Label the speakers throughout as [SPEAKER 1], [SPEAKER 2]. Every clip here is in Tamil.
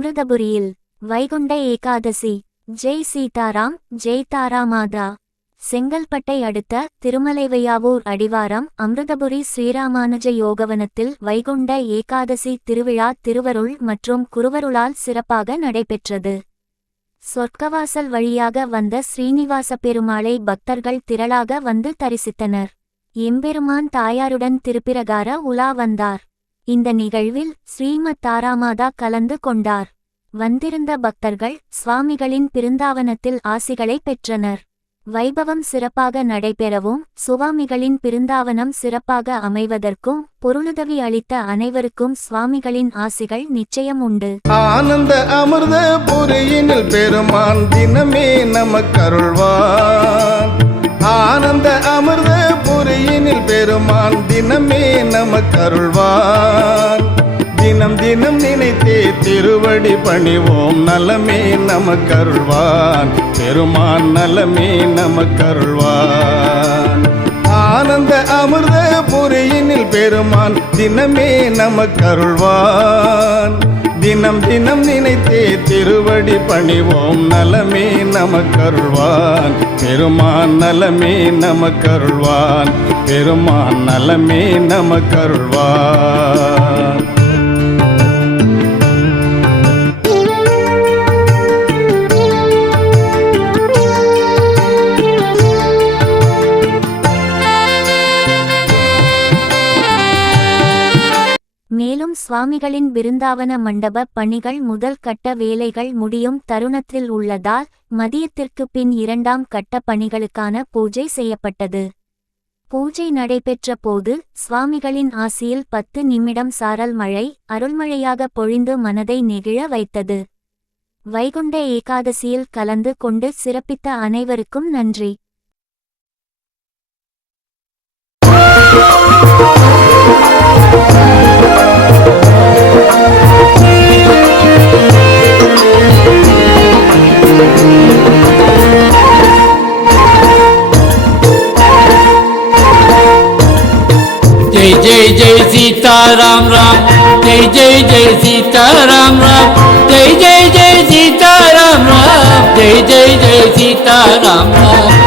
[SPEAKER 1] அமிர்தபுரியில் வைகுண்ட ஏகாதசி. ஜெய் சீதாராம் ஜெய் தாராமாதா. செங்கல்பட்டை அடுத்த திருமலைவையாவூர் அடிவாரம் அமிர்தபுரி ஸ்ரீராமானுஜ யோகவனத்தில் வைகுண்ட ஏகாதசி திருவிழா திருவருள் மற்றும் குருவருளால் சிறப்பாக நடைபெற்றது. சொர்க்கவாசல் வழியாக வந்த ஸ்ரீனிவாச பெருமாளை பக்தர்கள் திரளாக வந்து தரிசித்தனர். எம்பெருமான் தாயாருடன் திருப்பிரகார உலா வந்தார். இந்த நிகழ்வில் ஸ்ரீமத் தாராமாதா கலந்து கொண்டார். வந்திருந்த பக்தர்கள் சுவாமிகளின் பிருந்தாவனத்தில் ஆசிகளை பெற்றனர். வைபவம் சிறப்பாக நடைபெறவும் சுவாமிகளின் பிருந்தாவனம் சிறப்பாக அமைவதற்கும் பொருளுதவி அளித்த அனைவருக்கும் சுவாமிகளின் ஆசிகள் நிச்சயம் உண்டு.
[SPEAKER 2] ஆனந்த அமிர்த புரியினில் பெருமான் தினமே நமக்கருள்வான் ஆனந்த அமிர்த புரியினில் பெருமான் தினமே நமக்கு அருள்வார். தினம் தினம் நினைத்தே திருவடி பணிவோம் நலமே நமக்கு அருள்வான் பெருமான் நலமே நமக்கு அருள்வான் ஆனந்த அமிர்த புரியினில் பெருமான் தினமே நமக்கு அருள்வான் தினம் தினம் நினைத்தே திருவடி பணிவோம். நலமே நமக்கருள்வான். பெருமான் நலமே நமக்கருள்வான். பெருமான் நலமே நமக்கருள்வான்.
[SPEAKER 1] மேலும் சுவாமிகளின் பிருந்தாவன மண்டப பணிகள் முதல் கட்ட வேலைகள் முடியும் தருணத்தில் உள்ளதால் மதியத்திற்கு பின் இரண்டாம் கட்ட பணிகளுக்கான பூஜை செய்யப்பட்டது. பூஜை நடைபெற்ற போது சுவாமிகளின் ஆசியில் பத்து நிமிடம் சாரல் மழை அருள்மழையாக பொழிந்து மனதை நெகிழ வைத்தது. வைகுண்ட ஏகாதசியில் கலந்து கொண்டு சிறப்பித்த அனைவருக்கும் நன்றி.
[SPEAKER 3] जय जय सीताराम राम जय जय जय सीताराम राम जय जय जय सीताराम राम जय जय जय सीताराम राम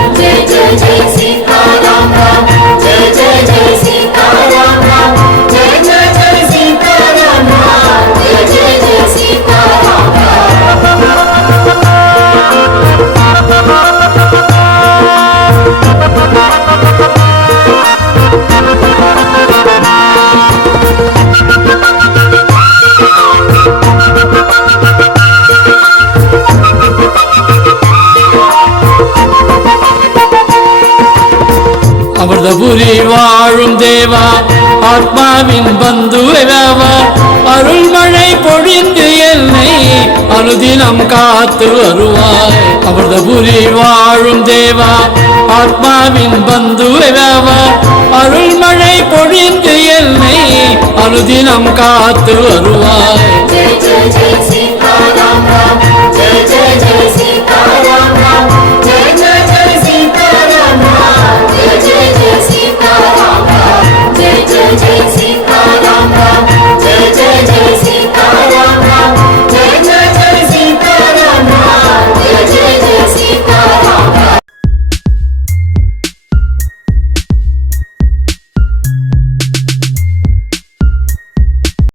[SPEAKER 3] போதபுரி வாழும் தேவா ஆத்மாவின் பந்துவா அருள்மழை பொழிந்து என்னை அனுதினம் காத்து வருவாய் அமிர்தபுரி வாழும் தேவா ஆத்மாவின் பந்துவா அருள்மழை பொழிந்து என்னை அனுதினம் காத்து வருவாய்